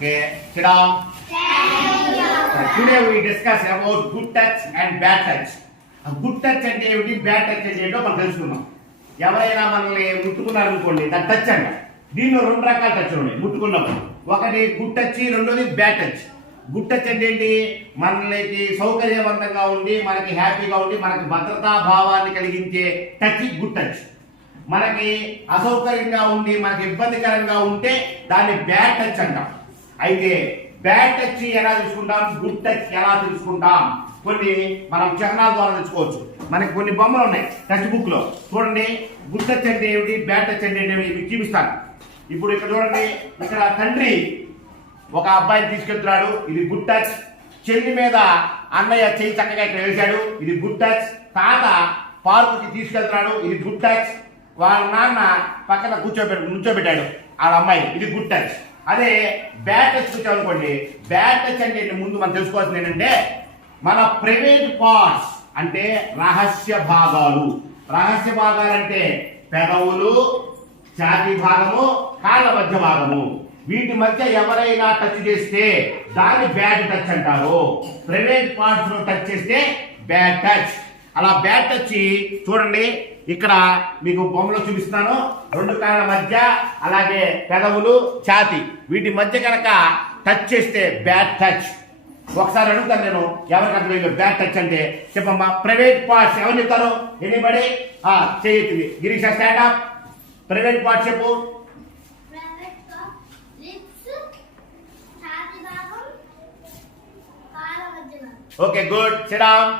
Okay, sit down. Today we discuss about good touch and bad touch. Good touch అంటే ఏమిటి, bad touch అంటే ఏంటో మనం తెలుసుకున్నాం. ఎవరైనా మనల్ని ముట్టుకున్నారనుకోండి, దాని టచ్ అంట. దీనిలో రెండు రకాల టచ్ ఉన్నాయి ముట్టుకున్నప్పుడు. ఒకటి గుడ్ టచ్, రెండోది బ్యాడ్ టచ్. గుడ్ టచ్ అంటే ఏంటి, మనకి సౌకర్యవంతంగా ఉండి, మనకి హ్యాపీగా ఉండి, మనకి భద్రతా భావాన్ని కలిగించే టచ్ గుడ్ టచ్. మనకి అసౌకర్యంగా ఉండి, మనకి ఇబ్బందికరంగా ఉంటే దాన్ని బ్యాడ్ టచ్ అంటాం. అయితే బ్యాడ్ టచ్ ఎలా తెలుసుకుంటాం, గుడ్ టచ్ ఎలా తెలుసుకుంటాం, కొన్ని మనం చిహ్నాల ద్వారా తెలుసుకోవచ్చు. మనకి కొన్ని బొమ్మలు ఉన్నాయి టెక్స్ట్ బుక్ లో. చూడండి, గుడ్ టచ్ అంటే ఏమిటి, బ్యాడ్ టచ్ అంటే ఏమిటి మీకు చూపిస్తాను. ఇప్పుడు ఇక్కడ చూడండి, ఇక్కడ తండ్రి ఒక అబ్బాయిని తీసుకెళ్తున్నాడు, ఇది గుడ్ టచ్. చెల్లి మీద అన్నయ్య చెయ్యి చక్కగా ఇక్కడ వేశాడు, ఇది గుడ్ టచ్. తాత పార్కుకి తీసుకెళ్తున్నాడు, ఇది గుడ్ టచ్. వాళ్ళ నాన్న పక్కన నుంచోబెట్టాడు వాళ్ళ అమ్మాయి, ఇది గుడ్ టచ్. అదే బ్యాడ్ టచ్ వచ్చామనుకోండి, బ్యాడ్ టచ్ అంటే ముందు మనం తెలుసుకోవాల్సింది ఏంటంటే, మన ప్రైవేట్ పార్ట్స్ అంటే రహస్య భాగాలు. రహస్య భాగాలు అంటే పెదవులు, ఛాతీ భాగము, కాళ్ళ మధ్య భాగము. వీటి మధ్య ఎవరైనా టచ్ చేస్తే దాన్ని బ్యాడ్ టచ్ అంటారు. ప్రైవేట్ పార్ట్స్ లో టచ్ చేస్తే బ్యాడ్ టచ్. అలా బ్యాడ్ టచ్ చూడండి, ఇక్కడ మీకు బొమ్మలో చూపిస్తున్నాను. రెండు కాళ్ళ మధ్య, అలాగే పెదవులు, ఛాతీ, వీటి మధ్య కనుక టచ్ చేస్తే బ్యాడ్ టచ్. ఒకసారి అడుగుతాను నేను, ఎవరికి అర్థమైందో బ్యాడ్ టచ్ అంటే చెప్పమ్మా. ప్రైవేట్ పార్ట్స్ ఎవరు చెప్తారు, ఎనీబడి? చేయొచ్చు. Girisha stand up. Private parts చెప్పు. Okay, good. Sit down.